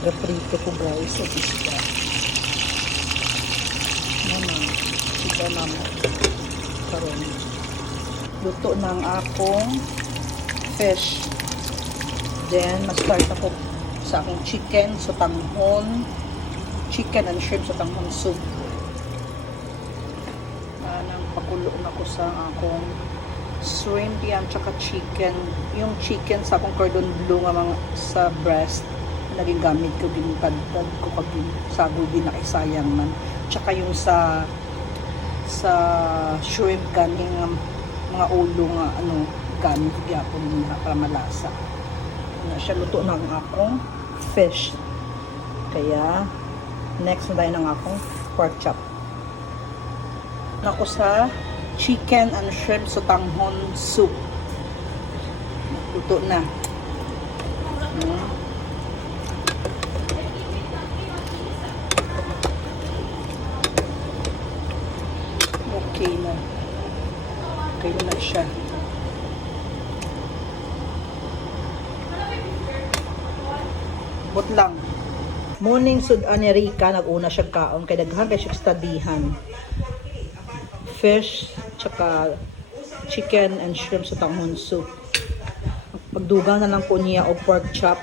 Gaprito ko guys sa isda. Naman, isda naman. Karon. Luto ng akong fish. Then, mag-start ako sa akong chicken sa tanghon. Chicken and shrimp sa tanghon soup. Nang pakulo na ko sa akong shrimp yan, tsaka chicken. Yung chicken sa akong cordon bleu nga mga sa breast. Naging gamit ko, ginpadad ko pag sagol din na isayang man. Tsaka yung sa shrimp kaning mga ulo nga gamit ko gyapon nila para malasa. Na siya luto ng akong fish. Kaya next na tayo ng akong pork chop. Ako sa chicken and shrimp sa tanghon soup. Luto na. Okay na. Okay na siya. But lang. Morning sudan ni Rika, nag-una siya kaon kay daghan kay siya studyhan. Fish, tsaka chicken and shrimp sa tanghon soup. Pagdugang na lang po niya o pork chop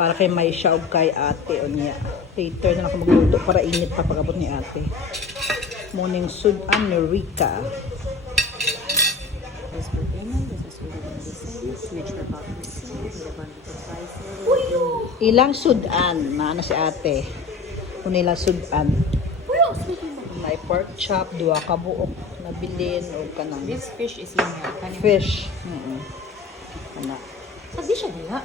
para kay may siya og kay ate o niya. Later na ako magluto para init pa pagabot ni ate. Morning sudan ni Rika. Ilang sudan na si ate. Kung ilang sudan. May pork chop, dua ka buok na bilin o kanang. This fish is in here. Fish. Sagdi siya nila.